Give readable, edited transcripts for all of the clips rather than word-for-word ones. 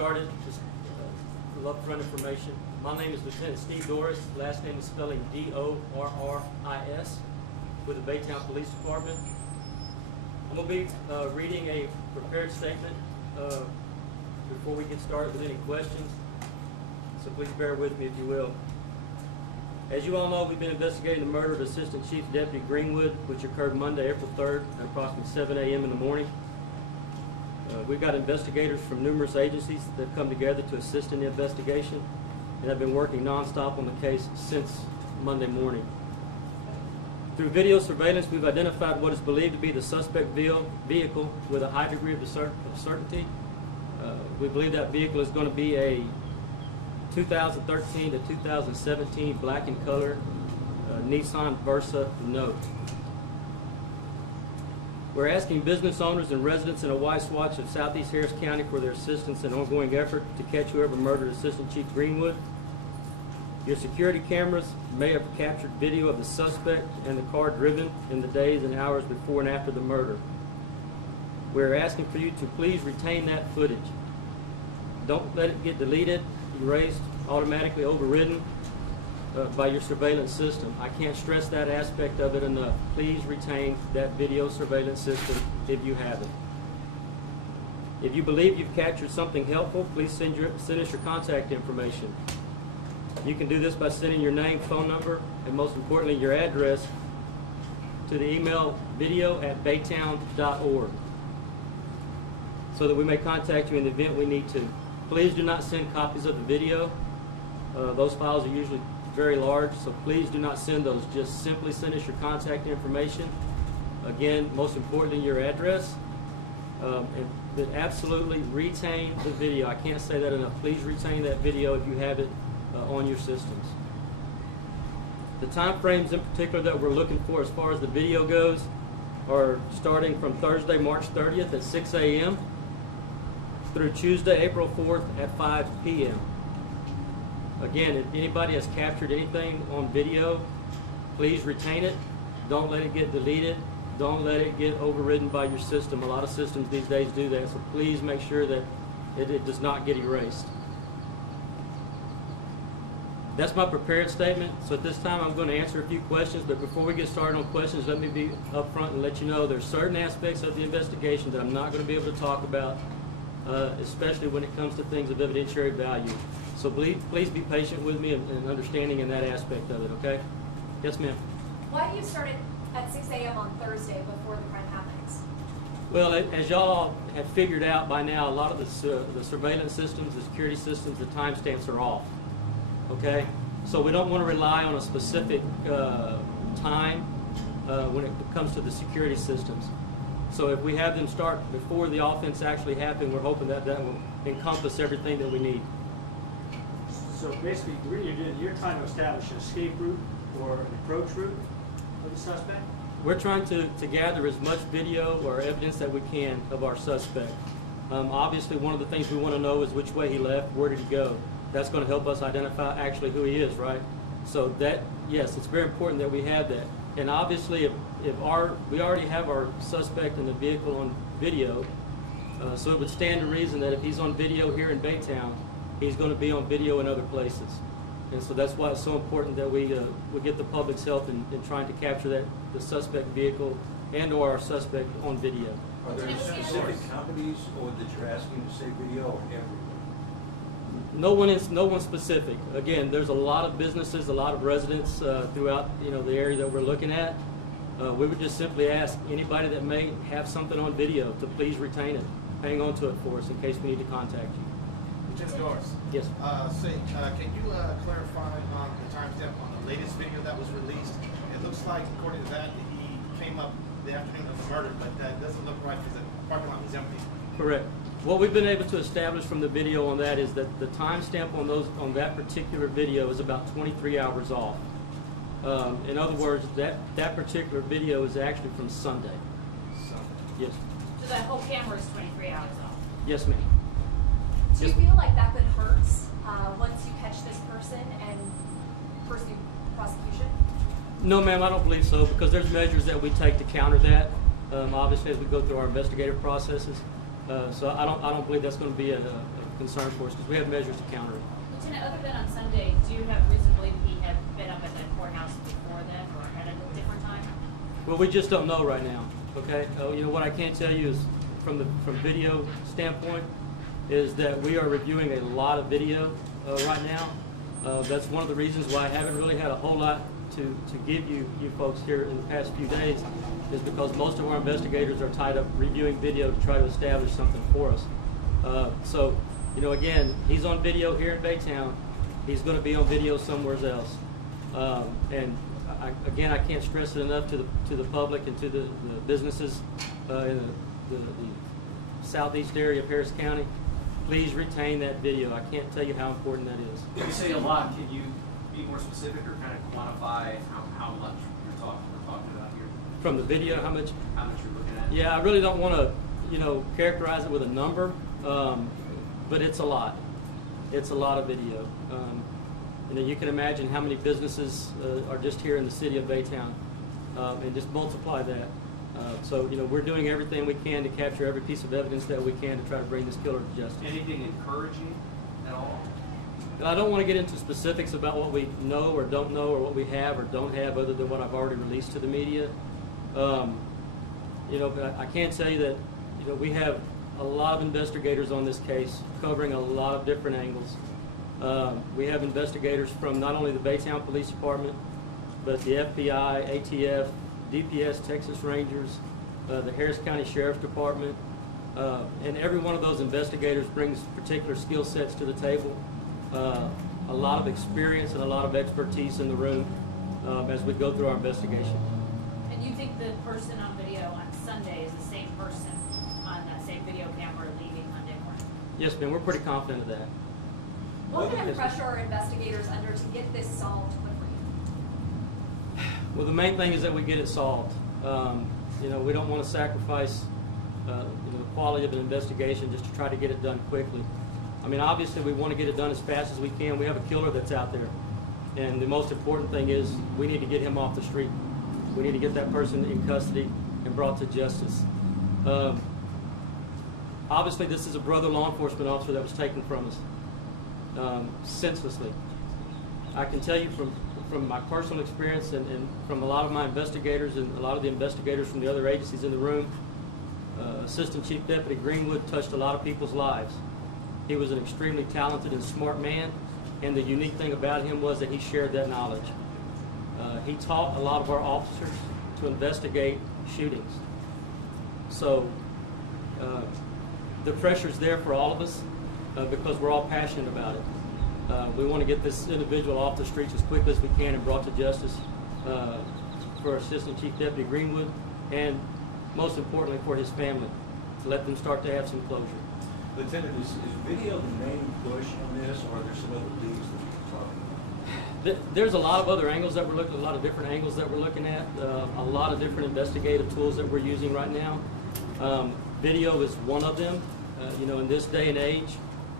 started, just for upfront information, my name is Lieutenant Steve Dorris. Last name is spelling D-O-R-R-I-S with the Baytown Police Department. I'm going to be reading a prepared statement before we get started with any questions, so please bear with me if you will. As you all know, we've been investigating the murder of Assistant Chief Deputy Greenwood, which occurred Monday, April 3rd at approximately 7 a.m. in the morning. We've got investigators from numerous agencies that have come together to assist in the investigation, and have been working nonstop on the case since Monday morning. Through video surveillance, we've identified what is believed to be the suspect vehicle with a high degree of certainty. We believe that vehicle is going to be a 2013 to 2017 black in color Nissan Versa Note. We're asking business owners and residents in a wide swatch of Southeast Harris County for their assistance in ongoing effort to catch whoever murdered Assistant Chief Greenwood. Your security cameras may have captured video of the suspect and the car driven in the days and hours before and after the murder. We're asking for you to please retain that footage. Don't let it get deleted, erased, automatically overridden by your surveillance system. I can't stress that aspect of it enough. Please retain that video surveillance system if you have it. If you believe you've captured something helpful, please send us your contact information. You can do this by sending your name, phone number, and most importantly your address to the email video@baytown.org so that we may contact you in the event we need to. Please do not send copies of the video. Those files are usually very large, so please do not send those. Just simply send us your contact information. Again, most importantly, your address. But absolutely retain the video. I can't say that enough. Please retain that video if you have it on your systems. The time frames in particular that we're looking for as far as the video goes are starting from Thursday, March 30th at 6 a.m. through Tuesday, April 4th at 5 p.m. Again, if anybody has captured anything on video, please retain it. Don't let it get deleted. Don't let it get overridden by your system. A lot of systems these days do that, so please make sure that it does not get erased. That's my prepared statement. So at this time I'm going to answer a few questions, but before we get started on questions, let me be upfront and let you know there's certain aspects of the investigation that I'm not going to be able to talk about, especially when it comes to things of evidentiary value. So please be patient with me and understanding in that aspect of it, okay? Yes, ma'am? Why do you start at 6 a.m. on Thursday before the crime happens? Well, as y'all have figured out by now, a lot of the surveillance systems, the security systems, the timestamps are off, okay? So we don't want to rely on a specific time when it comes to the security systems. So if we have them start before the offense actually happened, we're hoping that that will encompass everything that we need. So basically, what you're doing, you're trying to establish an escape route or an approach route for the suspect? We're trying to gather as much video or evidence that we can of our suspect. Obviously, one of the things we want to know is which way he left, where did he go. That's going to help us identify actually who he is, right? So that, yes, it's very important that we have that. And obviously, if we already have our suspect in the vehicle on video, so it would stand to reason that if he's on video here in Baytown, he's going to be on video in other places. And so that's why it's so important that we get the public's help in trying to capture the suspect vehicle and or our suspect on video. Are there specific companies or that you're asking to say video or everyone? No one specific. Again, there's a lot of businesses, a lot of residents throughout the area that we're looking at. We would just simply ask anybody that may have something on video to please retain it. Hang on to it for us in case we need to contact you. Lieutenant Dorris. Yes. Can you clarify the timestamp on the latest video that was released? It looks like, according to that, he came up the afternoon of the murder, but that doesn't look right because the parking lot was empty. Correct. What we've been able to establish from the video on that is that the timestamp on that particular video is about 23 hours off. In other words, that particular video is actually from Sunday. Yes. So that whole camera is 23 hours off? Yes, ma'am. Do you feel like that could hurt once you catch this person and pursue prosecution? No, ma'am, I don't believe so, because there's measures that we take to counter that, obviously, as we go through our investigative processes. So I don't believe that's going to be a concern for us because we have measures to counter it. Lieutenant, other than on Sunday, do you have reason to believe he had been up at the courthouse before then or at a different time? Well, we just don't know right now. Okay, you know what I can tell you is from video standpoint is that we are reviewing a lot of video right now. That's one of the reasons why I haven't really had a whole lot to give you folks here in the past few days, is because most of our investigators are tied up reviewing video to try to establish something for us. So, you know, again, he's on video here in Baytown. He's going to be on video somewhere else. And again, I can't stress it enough to the public and to the businesses in the southeast area of Harris County. Please retain that video. I can't tell you how important that is. When you say a lot, can you be more specific or kind of quantify how much we're talking about here? From the video, how much? How much you're looking at? Yeah, I really don't want to, you know, characterize it with a number, but it's a lot. It's a lot of video. And then you can imagine how many businesses are just here in the city of Baytown, and just multiply that. So, you know, we're doing everything we can to capture every piece of evidence that we can to try to bring this killer to justice. Anything encouraging at all? And I don't want to get into specifics about what we know or don't know or what we have or don't have other than what I've already released to the media. You know, but I can tell you that, you know, we have a lot of investigators on this case covering a lot of different angles. We have investigators from not only the Baytown Police Department, but the FBI, ATF, DPS, Texas Rangers, the Harris County Sheriff's Department, and every one of those investigators brings particular skill sets to the table, a lot of experience and a lot of expertise in the room as we go through our investigation. And you think the person on video on Sunday is the same person on that same video camera leaving Monday morning? Yes, ma'am, we're pretty confident of that. What kind of pressure are investigators under to get this solved quickly? Well, the main thing is that we get it solved. You know, we don't want to sacrifice you know, the quality of an investigation just to try to get it done quickly. I mean, obviously, we want to get it done as fast as we can. We have a killer that's out there. And the most important thing is we need to get him off the street. We need to get that person in custody and brought to justice. Obviously, this is a brother law enforcement officer that was taken from us senselessly. I can tell you from my personal experience and from a lot of my investigators and a lot of the investigators from the other agencies in the room, Assistant Chief Deputy Greenwood touched a lot of people's lives. He was an extremely talented and smart man, and the unique thing about him was that he shared that knowledge. He taught a lot of our officers to investigate shootings. So the pressure's there for all of us because we're all passionate about it. We want to get this individual off the streets as quickly as we can and brought to justice for Assistant Chief Deputy Greenwood, and most importantly for his family, to let them start to have some closure. Lieutenant, is video the main push on this, or are there some other leads that you're talking about? There's a lot of other angles that we're looking at, a lot of different angles that we're looking at, a lot of different investigative tools that we're using right now. Video is one of them. You know, in this day and age,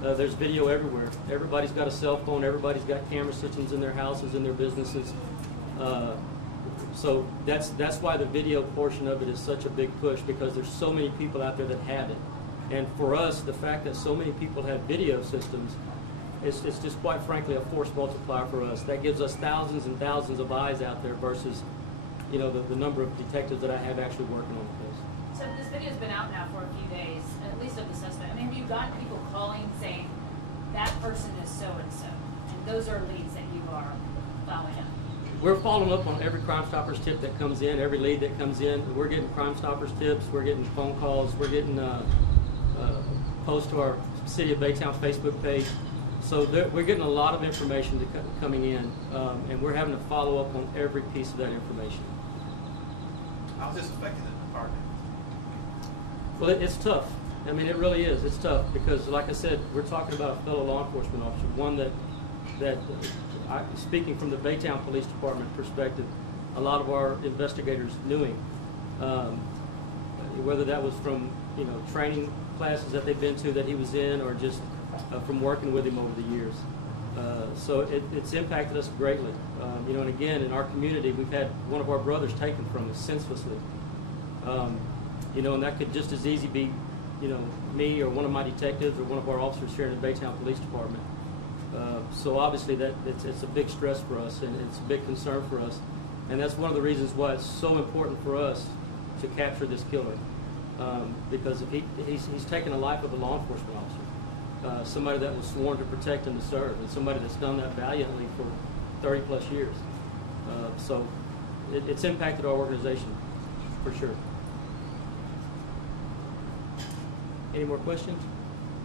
there's video everywhere. Everybody's got a cell phone. Everybody's got camera systems in their houses, in their businesses. So that's why the video portion of it is such a big push, because there's so many people out there that have it. And for us, the fact that so many people have video systems, it's just quite frankly a force multiplier for us. That gives us thousands and thousands of eyes out there versus, you know, the number of detectives that I have actually working on the case. So this video's been out now for a few days, at least of the suspect. I mean, have you gotten people calling saying that person is so-and-so, and those are leads that you are following up? We're following up on every Crime Stoppers tip that comes in, every lead that comes in. We're getting Crime Stoppers tips, we're getting phone calls, we're getting posts to our City of Baytown Facebook page. So we're getting a lot of information coming in, and we're having to follow up on every piece of that information. How's this affecting the department? Well, it's tough. I mean, it really is. It's tough because, like I said, we're talking about a fellow law enforcement officer, one that speaking from the Baytown Police Department perspective, a lot of our investigators knew him. Whether that was from, you know, training classes that they've been to that he was in, or just from working with him over the years. So it's impacted us greatly. You know, and again, in our community, we've had one of our brothers taken from us senselessly. You know, and that could just as easy be, me or one of my detectives or one of our officers here in the Baytown Police Department. So obviously it's a big stress for us, and it's a big concern for us. And that's one of the reasons why it's so important for us to capture this killer. Because if he's taken the life of a law enforcement officer, somebody that was sworn to protect and to serve, and somebody that's done that valiantly for 30 plus years. So it's impacted our organization for sure. Any more questions?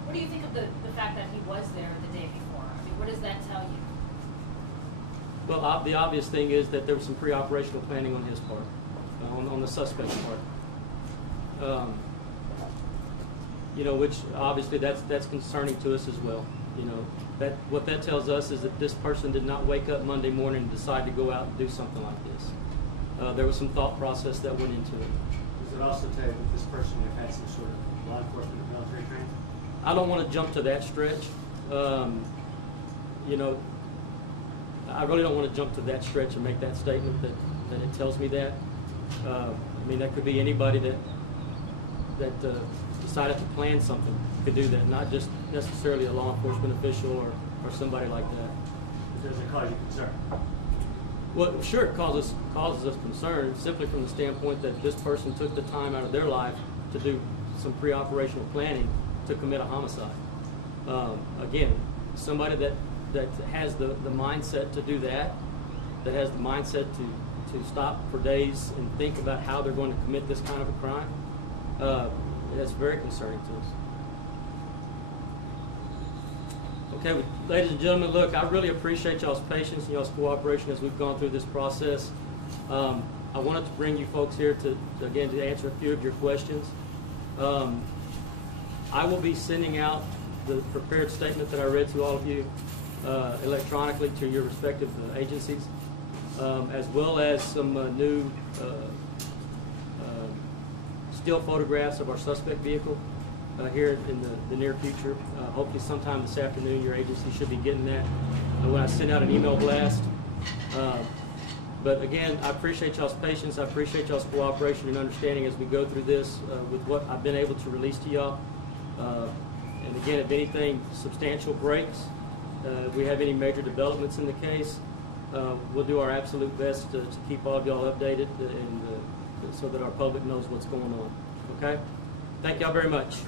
What do you think of the fact that he was there the day before? I mean, what does that tell you? Well, the obvious thing is that there was some pre-operational planning on his part, on the suspect's part. Which obviously that's concerning to us as well. What that tells us is that this person did not wake up Monday morning and decide to go out and do something like this. There was some thought process that went into it. Does it also tell you that this person would have had some sort of law enforcement or military training? I don't want to jump to that stretch. I really don't want to jump to that stretch and make that statement that it tells me that. That could be anybody that decided to plan something could do that, not just necessarily a law enforcement official or somebody like that. Does it cause you concern? Well, sure, it causes us concern simply from the standpoint that this person took the time out of their life to do some pre-operational planning to commit a homicide. Again, somebody that has the mindset to do that has the mindset to stop for days and think about how they're going to commit this kind of a crime, that's very concerning to us. Okay, well, ladies and gentlemen, look, I really appreciate y'all's patience and y'all's cooperation as we've gone through this process. I wanted to bring you folks here to answer a few of your questions. I will be sending out the prepared statement that I read to all of you electronically to your respective agencies, as well as some new still photographs of our suspect vehicle here in the near future. Hopefully sometime this afternoon your agency should be getting that when I send out an email blast. But again, I appreciate y'all's patience. I appreciate y'all's cooperation and understanding as we go through this with what I've been able to release to y'all. And again, if anything substantial breaks, if we have any major developments in the case, we'll do our absolute best to keep all of y'all updated and so that our public knows what's going on. Okay? Thank y'all very much.